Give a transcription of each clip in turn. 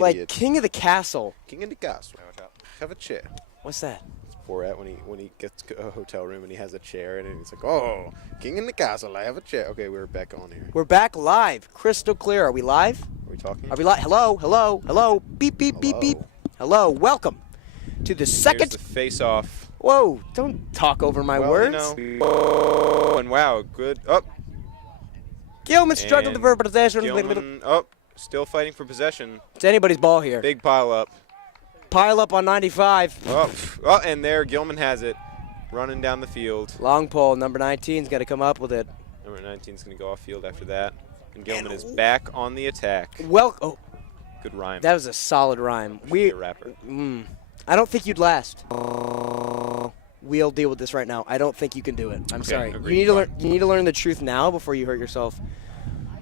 like king of the castle. King of the castle. Have a chair. What's that? It's Borat when he gets to a hotel room and he has a chair and he's like, oh, king in the castle, I have a chair. Okay, we're back on here. We're back live, crystal clear. Are we live? Are we talking? Are we live? Hello, hello, hello. Beep, beep, beep, beep. Hello, welcome to the second. Here's the face-off. Whoa! Don't talk over my words. Oh, and wow, good. Up. Gilman struggled for possession. Gilman up. Still fighting for possession. It's anybody's ball here. Big pile up. Pile up on 95. Oh, and there, Gilman has it. Running down the field. Long pole. Number 19's got to come up with it. Number 19's going to go off field after that. And Gilman is back on the attack. Oh. Good rhyme. That was a solid rhyme. A rapper. I don't think you'd last. We'll deal with this right now. I don't think you can do it. I'm sorry. Agreed. You need to learn the truth now before you hurt yourself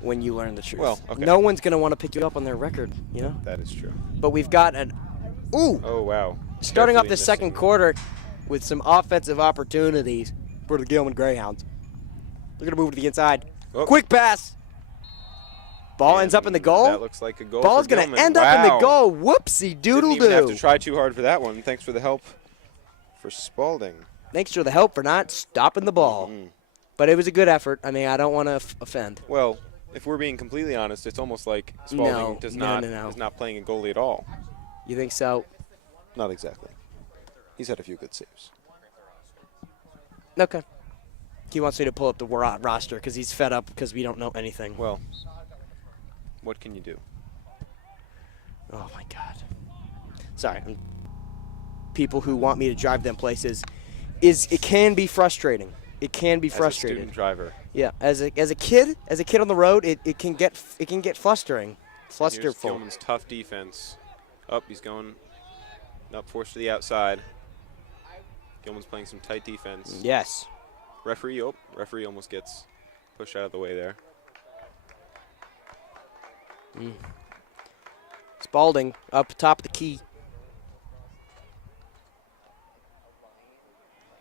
when you learn the truth. Well, okay. No one's going to want to pick you up on their record, you know? That is true. But we've got an ooh. Oh, wow. Starting off the second quarter with some offensive opportunities for the Gilman Greyhounds. They're going to move to the inside. Oh. Quick pass. Ball ends up in the goal. That looks like a goal. Ball's going to end up in the goal. Whoopsie doodle doo. Didn't even have to try too hard for that one. Thanks for the help for Spalding. Thanks for the help for not stopping the ball. But it was a good effort. I mean, I don't want to offend. Well, if we're being completely honest, it's almost like Spalding is not playing a goalie at all. You think so? Not exactly. He's had a few good saves. Okay. He wants me to pull up the roster because he's fed up because we don't know anything. Well, what can you do? Oh, my God. Sorry. People who want me to drive them places, it can be frustrating. It can be frustrating. As a student driver. Yeah, as a kid on the road, it can get flustering. Flusterful. Gilman's tough defense. Up, he's going up, forced to the outside. Gilman's playing some tight defense. Yes. Referee almost gets pushed out of the way there. Spalding up top of the key.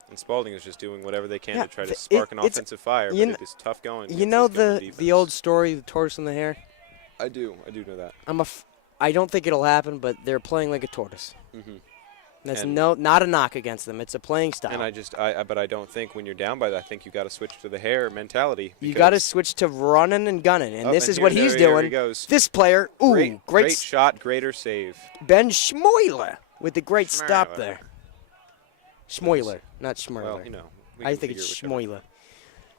And Spalding is just doing whatever they can to try to spark an offensive fire, but it is tough going. You know the old story, the tortoise and the hare? I do know that. I don't think it'll happen, but they're playing like a tortoise. That's not a knock against them. It's a playing style. And but I don't think when you're down by that, I think you got to switch to the hare mentality. You got to switch to running and gunning, and this is what he's doing. He goes. This player, great shot, greater save. Ben Schmoyler with the great stop there. Schmoyler, not Schmerler. Well, you know, I think it's Schmoyler.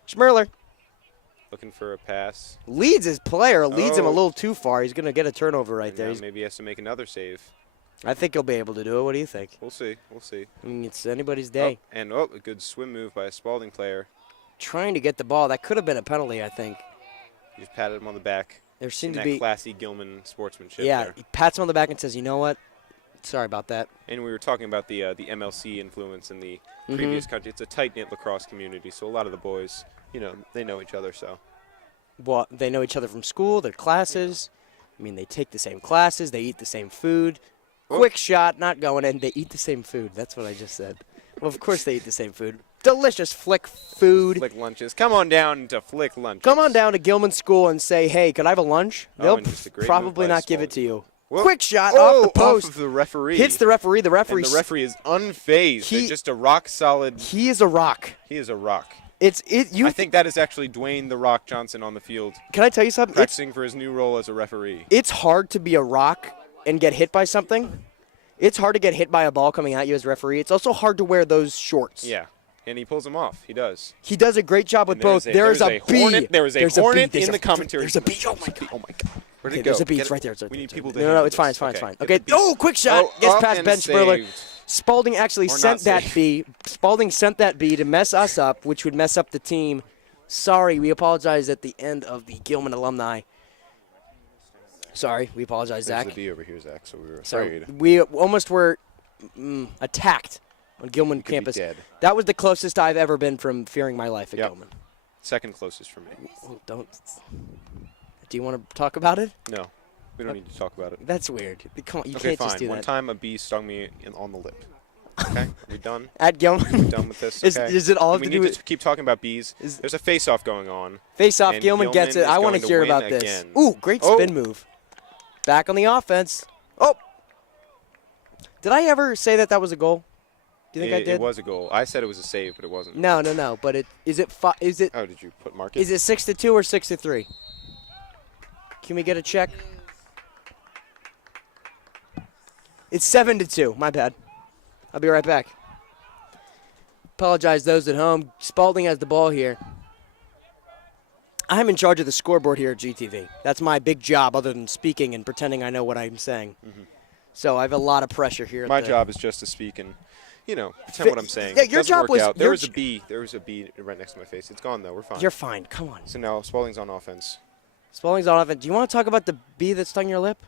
Schmerler. Looking for a pass. Leads his player. Leads him a little too far. He's going to get a turnover right there. Maybe he has to make another save. I think he'll be able to do it. What do you think? We'll see. I mean, it's anybody's day. A good swim move by a Spalding player. Trying to get the ball. That could have been a penalty, I think. He just patted him on the back. There seemed to that be classy Gilman sportsmanship. Yeah, there. He pats him on the back and says, "You know what? Sorry about that." And we were talking about the MLC influence in the previous country. It's a tight-knit lacrosse community, so a lot of the boys, they know each other. So, well, they know each other from school, their classes. I mean, they take the same classes, they eat the same food. Quick shot, not going in. They eat the same food. That's what I just said. Well, of course they eat the same food. Delicious Flick food. Flick lunches. Come on down to Flick lunches. Come on down to Gilman School and say, "Hey, could I have a lunch?" They'll probably not give it to you. Whoop. Quick shot off the post. Off of the referee. Hits the referee. The referee. And the referee is unfazed. Just a rock solid. He is a rock. He is a rock. I think that is actually Dwayne the Rock Johnson on the field. Can I tell you something? Practicing for his new role as a referee. It's hard to be a rock and get hit by something. It's hard to get hit by a ball coming at you as a referee. It's also hard to wear those shorts. Yeah, and he pulls them off. He does. He does a great job with both. There is a bee. There is a hornet in the commentary. There's a bee. Oh, my God. Oh, my God. Where did it go? There's a bee. It's right there. We need people to No, it's fine. Okay. Oh, quick shot. Gets past Ben Spurler. Spalding actually sent that bee. Spalding sent that bee to mess us up, which would mess up the team. Sorry, we apologize at the end of the Gilman alumni. Sorry, we apologize, Zach. There's the bee over here, Zach, so we were afraid. So we almost were attacked on Gilman campus. Dead. That was the closest I've ever been from fearing my life at Gilman. Second closest for me. Oh, don't. Do you want to talk about it? No, we don't need to talk about it. That's weird. You can't fine. just do that. One time a bee stung me on the lip. Okay, are we done? At Gilman? Are we done with this? Okay. Is it all we need to keep talking about bees. There's a face-off going on. Face-off, Gilman gets it. I want to hear about this. Ooh, great spin move. Back on the offense. Oh! Did I ever say that was a goal? Do you think I did? It was a goal. I said it was a save, but it wasn't. No. But is it? Oh, did you mark it? Is it 6-2 or 6-3? Can we get a check? It's 7-2. My bad. I'll be right back. Apologize those at home. Spalding has the ball here. I'm in charge of the scoreboard here at GTV. That's my big job, other than speaking and pretending I know what I'm saying. Mm-hmm. So I have a lot of pressure here. My job is just to speak and, pretend what I'm saying. Yeah, your job was. There was a B. There was a B right next to my face. It's gone though. We're fine. You're fine. Come on. So now Spalding's on offense. Spalding's on offense. Do you want to talk about the bee that stung your lip?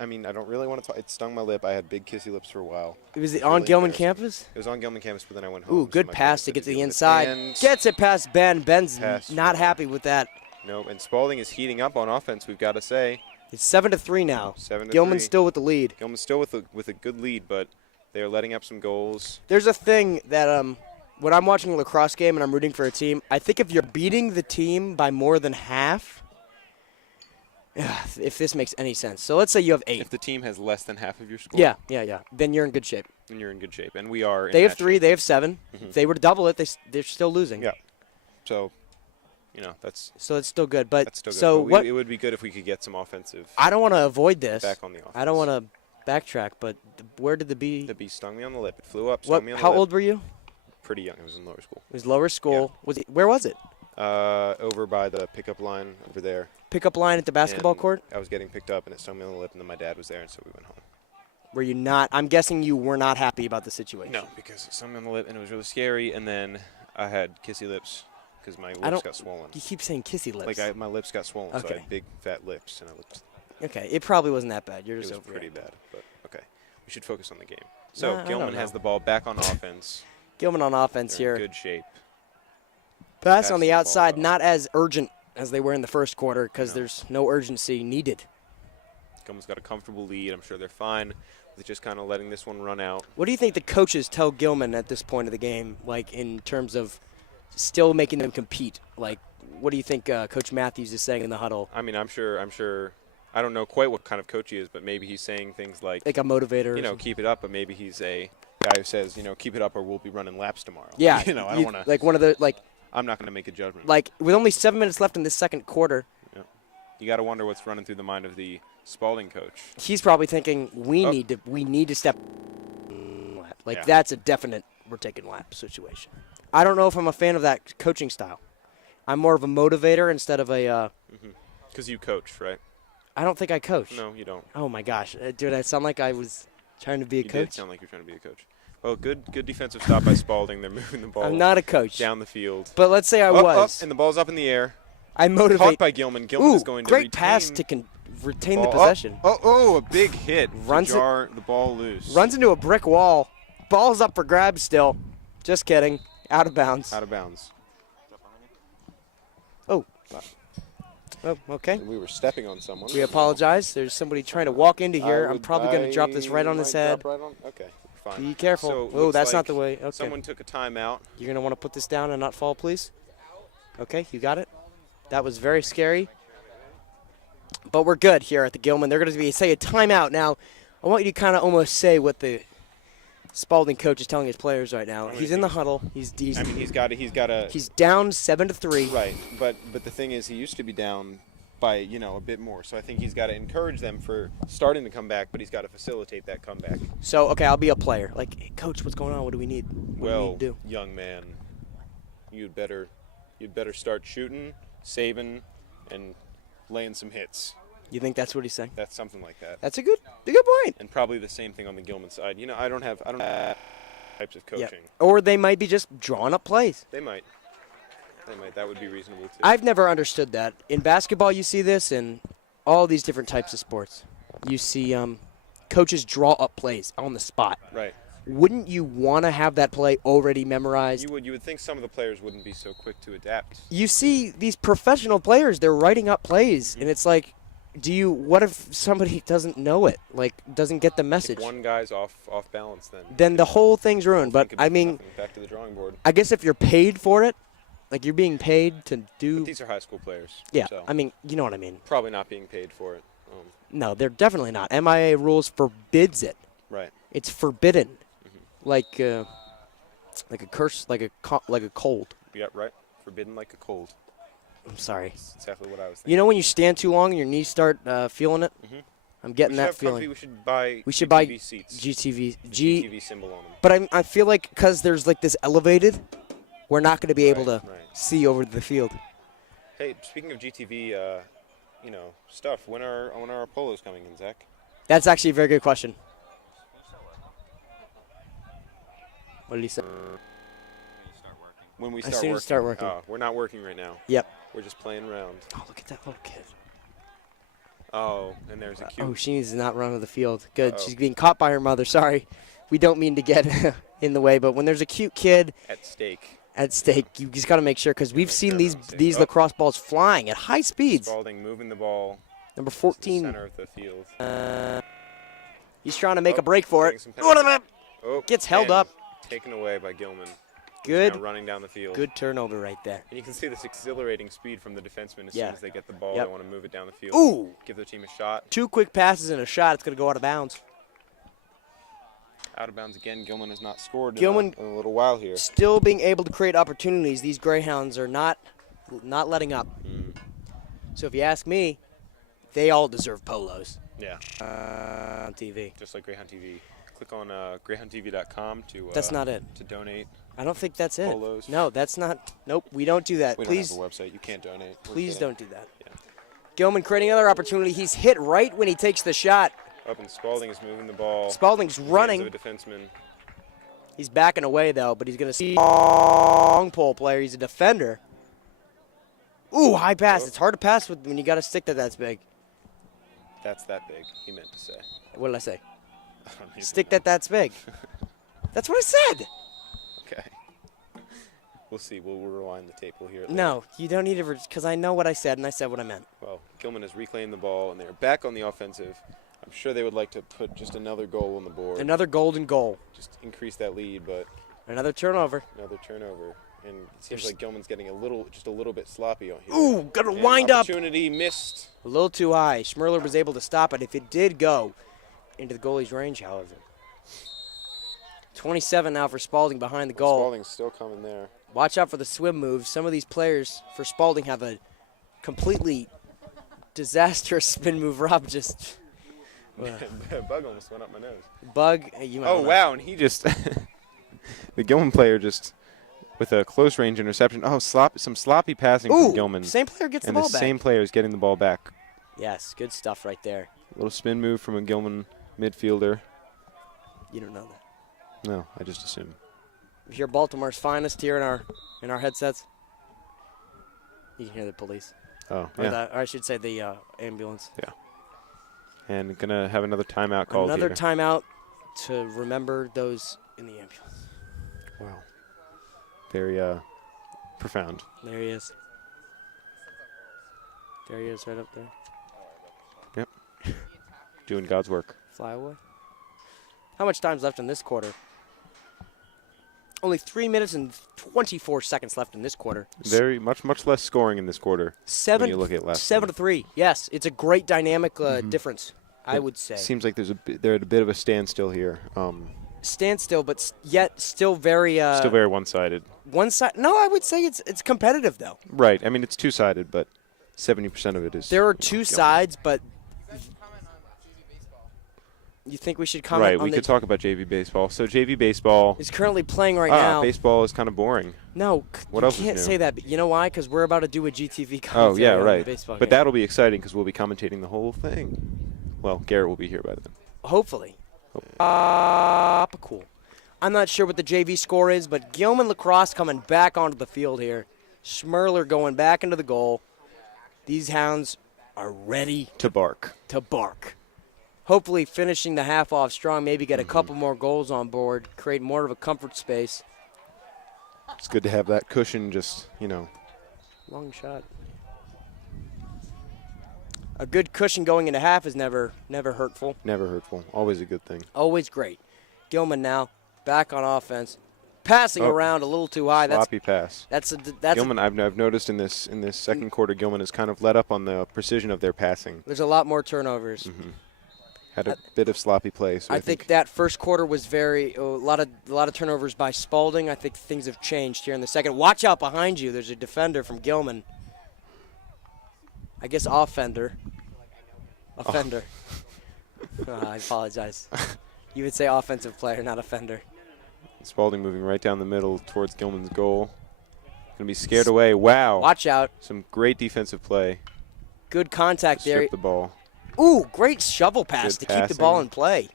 I mean, I don't really want to talk. It stung my lip. I had big kissy lips for a while. Was it on Gilman campus? It was on Gilman campus, but then I went home. Ooh, good pass to get to the inside. Gets it past Ben. Ben's not happy with that. No, and Spalding is heating up on offense, we've got to say. It's 7-3 now. 7-3. Gilman's still with the lead. Gilman's still with a good lead, but they are letting up some goals. There's a thing that when I'm watching a lacrosse game and I'm rooting for a team, I think if you're beating the team by more than half, if this makes any sense. So let's say you have 8. If the team has less than half of your score. Yeah. Then you're in good shape. Then you're in good shape, and we are. They have 3. Shape. They have 7. Mm-hmm. If they were to double it, they're still losing. Yeah. So, that's. So it's still good, but that's still good. So but what? It would be good if we could get some offensive. I don't want to avoid this. Back on the offense. I don't want to backtrack, but where did the bee? The bee stung me on the lip. It flew up. Stung me on the How lip. old were you? Pretty young. It was in lower school. It was lower school. Yeah. Where was it? Over by the pickup line over there. Pickup line at the basketball And court? I was getting picked up, and it stung me on the lip, and then my dad was there, and so we went home. Were you not? I'm guessing you were not happy about the situation. No, because it stung me on the lip, and it was really scary, and then I had kissy lips because my lips got swollen. You keep saying kissy lips. Like my lips got swollen, so I Okay. had big, fat lips, and I looked. Okay, it probably wasn't that bad. You're It just was over pretty it. bad, but okay. We should focus on the game. So I don't Gilman has know. the ball back on offense. Gilman on offense They're here. in good shape. Pass on the passing the ball outside, well. not as urgent as they were in the first quarter because No. there's no urgency needed. Gilman's got a comfortable lead. I'm sure they're fine with just kind of letting this one run out. What do you think the coaches tell Gilman at this point of the game, like in terms of still making them compete? Like, what do you think Coach Matthews is saying in the huddle? I mean, I'm sure. I don't know quite what kind of coach he is, but maybe he's saying things like Like a motivator? or something? keep it up, but maybe he's a guy who says, keep it up or we'll be running laps tomorrow. Yeah. I don't want to. Like one of the, I'm not going to make a judgment. like with only 7 minutes left in this second quarter, You got to wonder what's running through the mind of the Spalding coach. he's probably thinking we Oh. need to step. Like Yeah. that's a definite we're taking lap situation. I don't know if I'm a fan of that coaching style. I'm more of a motivator instead of a. Because you coach, right? I don't think I coach. No, you don't. Oh my gosh, dude! I sound like I was trying to be a You did coach. sound like you're trying to be a coach. Well, good defensive stop by Spalding. They're moving the ball I'm not a coach. down the field. But let's say I Up, was. and the ball's up in the air. I motivate. Caught by Gilman. Gilman Ooh, is going to great retain pass to retain the ball. possession. Oh, a big hit. Runs to jar the ball loose. Runs into a brick wall. Ball's up for grabs still. Just kidding. Out of bounds. Out of bounds. Oh. Oh, okay. We were stepping on someone. We apologize. There's somebody trying to walk into here. I'm probably going to drop this right on his head. Okay, fine. Be careful. So, Oh, looks that's not like the way. Okay. Someone took a timeout. You're going to want to put this down and not fall, please? Okay, you got it. That was very scary. But we're good here at the Gilman. They're going to say a timeout. Now, I want you to kind of almost say what the Spalding coach is telling his players right now. He's in the huddle. He's He's got a. He's down 7-3. Right, but the thing is, he used to be down by a bit more. So I think he's got to encourage them for starting to come back, but he's got to facilitate that comeback. So okay, I'll be a player. Like, hey, coach, what's going on? What do we need? What do we need to do? Young man, you'd better start shooting, saving, and laying some hits. You think that's what he's saying? That's something like that. That's a good point. And probably the same thing on the Gilman side. I don't have types of Yeah. coaching. Or they might be just drawing up plays. They might. That would be reasonable too. I've never understood that. In basketball, you see this, in all these different types of sports. You see coaches draw up plays on the spot. Right. Wouldn't you want to have that play already memorized? You would think some of the players wouldn't be so quick to adapt. You see these professional players, they're writing up plays, and it's like, what if somebody doesn't know it, like doesn't get the message? If one guy's off balance, then the whole thing's ruined. But could be I mean, nothing. Back to the drawing board. I guess if you're paid for it, like you're being paid to do. But these are high school players. Yeah, so I mean, you know what I mean. probably not being paid for it. No, they're definitely not. MIA rules forbids it. Right. It's forbidden, like a curse, like a cold. Yeah, right. Forbidden like a cold. I'm sorry. That's exactly what I was thinking. You know when you stand too long and your knees start feeling it? I'm getting that feeling. We should buy GTV seats. GTV symbol on them. But I feel like because there's like this elevated, we're not going to be able to see over the field. Hey, speaking of GTV, stuff. When are our polos coming in, Zach? That's actually a very good question. What did he say? When we As soon as start working. We're not working right now. Yep. We're just playing around. Oh, look at that little kid. Oh, and there's a cute. Oh, she needs to not run to the field. Good. She's being caught by her mother. Sorry. We don't mean to get in the way, but when there's a cute kid at stake, you just got to make sure because we've seen these lacrosse balls flying at high speeds. Spalding moving the ball. Number 14. Center of the field. He's trying to make a break for it. Gets held up. Taken away by Gilman. Good. Now running down the field. Good turnover right there. And you can see this exhilarating speed from the defensemen as soon as they get the ball. They want to move it down the field. Ooh. Give their team a shot. 2 quick passes and a shot. It's going to go out of bounds. Out of bounds again. Gilman has not scored in a little while here. Still being able to create opportunities. These Greyhounds are not letting up. So if you ask me, they all deserve polos. Yeah. On TV. Just like Greyhound TV. Click on greyhoundtv.com to. That's not it. To donate. I don't think that's it. Polos. No, that's not. Nope, we don't do that. We Please. don't have a website. You can't donate. Please don't do that. Yeah. Gilman creating another opportunity. He's hit right when he takes the shot. Up and Spalding is moving the ball. Spalding's running. A defenseman. He's backing away though, but he's going to see long pole player. He's a defender. Ooh, high pass. It's hard to pass when you got a stick that's big. That's that big. He meant to say. What did I say? Stick that's big. That's what I said. Okay. We'll see. We'll rewind the tape. We'll hear it later. No, you don't need to, because I know what I said, and I said what I meant. Well, Gilman has reclaimed the ball, and they're back on the offensive. I'm sure they would like to put just another goal on the board. Another golden goal. Just increase that lead, but... Another turnover. And it seems like Gilman's getting just a little bit sloppy on here. Ooh, got to wind up. Opportunity missed. A little too high. Schmerler was able to stop it. If it did go into the goalie's range, however. 27 now for Spalding behind the goal. Spalding's still coming there. Watch out for the swim moves. Some of these players for Spalding have a completely disastrous spin move. Rob just... Bug almost went up my nose. Bug, you might. Oh, wow, and he just... the Gilman player just... With a close range interception. Oh, some sloppy passing from Gilman. Same player gets the ball back. And the same player is getting the ball back. Yes, good stuff right there. A little spin move from a Gilman midfielder. You don't know that. No, I just assume. We hear Baltimore's finest here in our headsets. You can hear the police. Oh, or I should say the ambulance. Yeah. And gonna have another timeout called. Another timeout to remember those in the ambulance. Wow. Very profound. There he is. There he is, right up there. Yep. Doing God's work. Fly away. How much time's left in this quarter? Only 3 minutes and 24 seconds left in this quarter. Very much less scoring in this quarter. When you look at last 7-3. Yes, it's a great dynamic difference, I would say. Seems like they're at a bit of a standstill here. Standstill, but yet still very still very one-sided. One side? No, I would say it's competitive though. Right. I mean, it's two-sided, but 70% of it is. There are two sides, but you think we should comment on we could talk about JV baseball. So JV baseball is currently playing right now. Baseball is kind of boring. No, what you else can't say that. But you know why? Because we're about to do a GTV commentary. Oh yeah, right. On the baseball but game. that'll be exciting because we'll be commentating the whole thing. Well, Garrett will be here by then. Hopefully. Cool. I'm not sure what the JV score is, but Gilman Lacrosse coming back onto the field here. Schmerler going back into the goal. These Hounds are ready to bark. Hopefully finishing the half off strong, maybe get a couple more goals on board, create more of a comfort space. It's good to have that cushion just, Long shot. A good cushion going into half is never hurtful. Never hurtful. Always a good thing. Always great. Gilman now back on offense. passing around a little too high. Sloppy pass. That's Gilman, I've noticed in this second quarter, Gilman has kind of let up on the precision of their passing. There's a lot more turnovers. Had a bit of sloppy play. So I think that first quarter was a lot of turnovers by Spalding. I think things have changed here in the second. Watch out behind you. There's a defender from Gilman. I guess offender. Offender. I apologize. You would say offensive player, not offender. Spalding moving right down the middle towards Gilman's goal. Going to be scared away. Wow. Watch out. Some great defensive play. Good contact there. Strip the ball. Ooh, great shovel pass to keep the ball in play.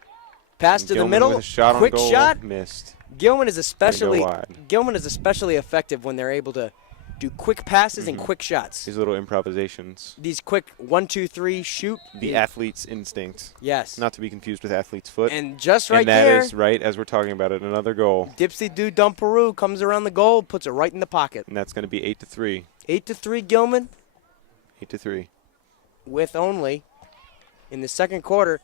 Pass to the middle. With a shot quick on goal, shot. Missed. Gilman is especially effective when they're able to do quick passes and quick shots. These little improvisations. These quick 1, 2, 3 shoot. The athlete's instinct. Yes. Not to be confused with athlete's foot. And just right there. And there. that is right as we're talking about it. Another goal. Dipsy Doo Dumperoo comes around the goal, puts it right in the pocket. And that's going to be 8-3. 8-3 Gilman. 8-3. With only, in the second quarter,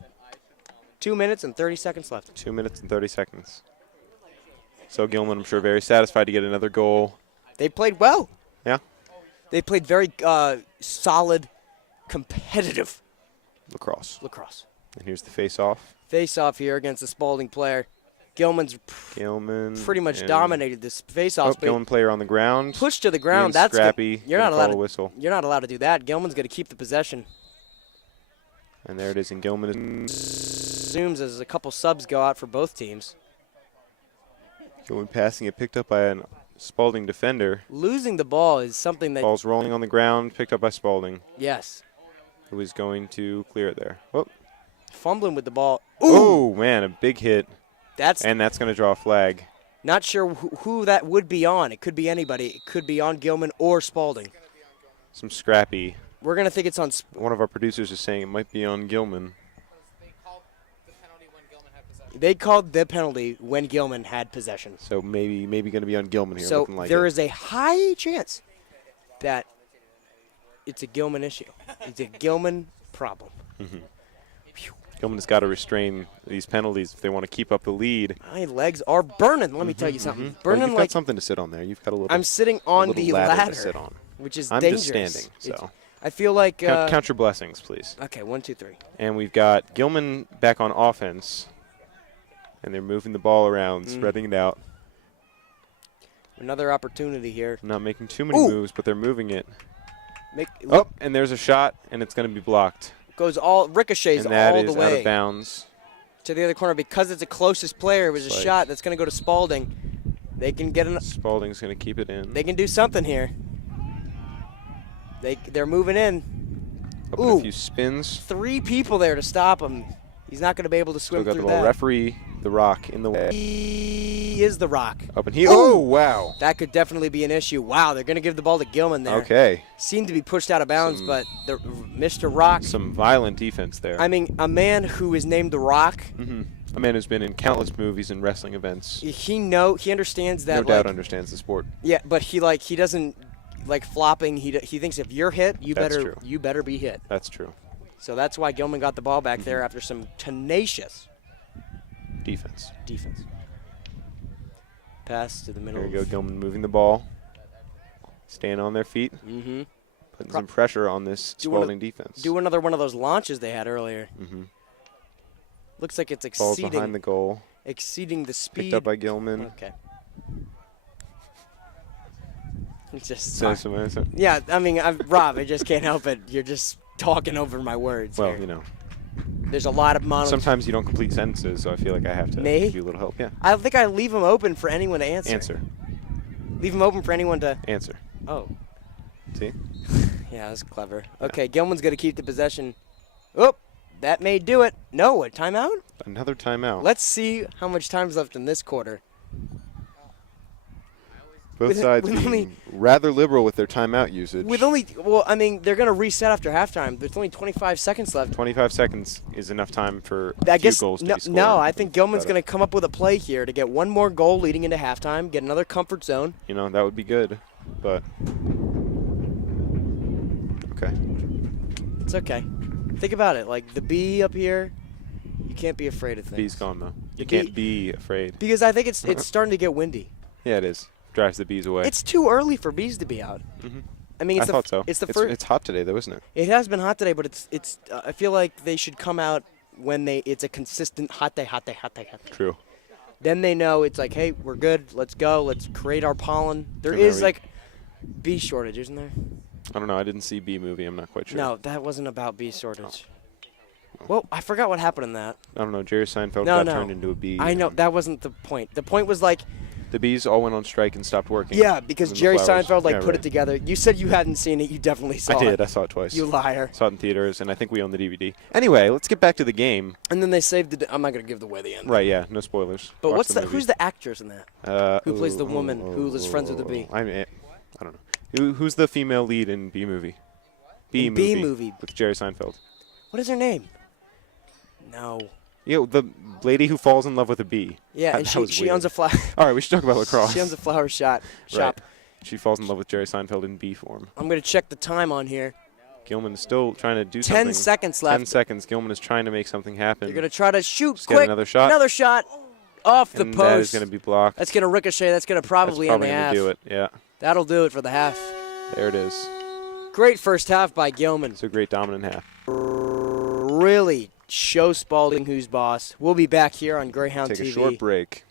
2 minutes and 30 seconds left. 2 minutes and 30 seconds. So Gilman, I'm sure, very satisfied to get another goal. They played well. Yeah. They played very solid, competitive Lacrosse. And here's the face-off. Face-off here against the Spalding player. Gilman's pretty much dominated this face-off. Gilman player on the ground. Pushed to the ground. That's scrappy. You're not allowed to whistle. You're not allowed to do that. Gilman's going to keep the possession. And there it is. And Gilman zooms as a couple subs go out for both teams. Gilman passing it, picked up by a Spalding defender. Losing the ball is something that... Ball's rolling on the ground, picked up by Spalding. Yes. Who is going to clear it there. Whoop. Fumbling with the ball. Ooh, man, a big hit. And that's going to draw a flag. Not sure who that would be on. It could be anybody. It could be on Gilman or Spalding. Some scrappy. We're going to think it's on... One of our producers is saying it might be on Gilman. They called the penalty when Gilman had possession. So maybe going to be on Gilman here. So like there is a high chance that it's a Gilman issue. It's a Gilman problem. Gilman has got to restrain these penalties if they want to keep up the lead. My legs are burning. Let me tell you something. Burning you've got something to sit on there. You've got a little. I'm sitting on the ladder to sit on, which is I'm dangerous. just standing. So I feel like count your blessings, please. Okay, 1, 2, 3. And we've got Gilman back on offense, and they're moving the ball around, spreading it out. Another opportunity here. Not making too many moves, but they're moving it. And there's a shot, and it's going to be blocked. Ricochets all the way. And that is out of bounds. To the other corner. Because it's the closest player, it was a shot that's going to go to Spalding. They can get Spalding's going to keep it in. They can do something here. They're moving in. A few spins. 3 people there to stop him. He's not going to be able to swim through that. The referee, the Rock, in the way. He is the Rock. Up and he. Oh, wow. That could definitely be an issue. Wow, they're going to give the ball to Gilman there. Okay. Seemed to be pushed out of bounds, but Mr. Rock. Some violent defense there. I mean, a man who is named the Rock. A man who's been in countless movies and wrestling events. He understands that. No doubt understands the sport. Yeah, but he doesn't like flopping. He thinks if you're hit, you better be hit. That's true. So that's why Gilman got the ball back there after some tenacious defense. Pass to the middle. There you go, Gilman moving the ball. Staying on their feet. Putting some pressure on this Spalding defense. Do another one of those launches they had earlier. Looks like it's exceeding. Ball's behind the goal. Exceeding the speed. Picked up by Gilman. Okay. Yeah, I mean, Rob, I just can't help it. You're just talking over my words. Well, here. There's a lot of mono. Sometimes you don't complete sentences, so I feel like I have to give you a little help. Yeah. I think I leave them open for anyone to answer. Leave them open for anyone to answer. Oh. See? Yeah, that's clever. Okay, Gilman's going to keep the possession. Oh, that may do it. No, a timeout? Another timeout. Let's see how much time's left in this quarter. Both sides being rather liberal with their timeout usage. They're going to reset after halftime. There's only 25 seconds left. 25 seconds is enough time for a few goals to be scored. No, I think Gilman's going to come up with a play here to get one more goal leading into halftime, get another comfort zone. That would be good, but okay. It's okay. Think about it. Like the B up here, you can't be afraid of things. The B's gone, though. You can't be afraid. Because I think it's starting to get windy. Yeah, it is. Drives the bees away. It's too early for bees to be out. Mhm. I mean, I it's thought so. It's the first. It's hot today, though, isn't it? It has been hot today, but it's. I feel like they should come out when it's a consistent hot day. True. Then they know it's like, hey, we're good. Let's go. Let's create our pollen. There And is we- like bee shortage, isn't there? I don't know. I didn't see Bee Movie. I'm not quite sure. No, that wasn't about bee shortage. Well, I forgot what happened in that. I don't know. Jerry Seinfeld No, got no. turned into a bee. I know and that wasn't the point. The point was like, The bees all went on strike and stopped working. yeah, because And the Jerry flowers- Seinfeld yeah, put right. it together. You said you hadn't seen it. You definitely saw I did. it. I saw it twice. You liar. Saw it in theaters, and I think we own the DVD. Anyway, let's get back to the game. And then they saved the. I'm not gonna give away the end. Right, yeah, no spoilers. But Watch what's the the? Who's the actress in that? movie. who plays the woman who is friends with the bee? I don't know. Who's the female lead in Bee Movie? In Bee Movie. with Jerry Seinfeld. What is her name? No. You know, the lady who falls in love with a bee. Yeah, That and was she weird. owns a flower. All right, we should talk about lacrosse. She owns a flower shop. Right. She falls in love with Jerry Seinfeld in bee form. I'm gonna check the time on here. Gilman is still trying to do something. 10 seconds left. 10 seconds. Gilman is trying to make something happen. They're gonna try to shoot Let's get quick. another shot. Another shot. Off the and post. that is going to be blocked. That's gonna ricochet. That's gonna probably end the gonna half. do it. Yeah, That'll do it for the half. there it is. Great first half by Gilman. It's a great dominant half. Really show Spalding who's boss. We'll be back here on Greyhound Take TV. a short break.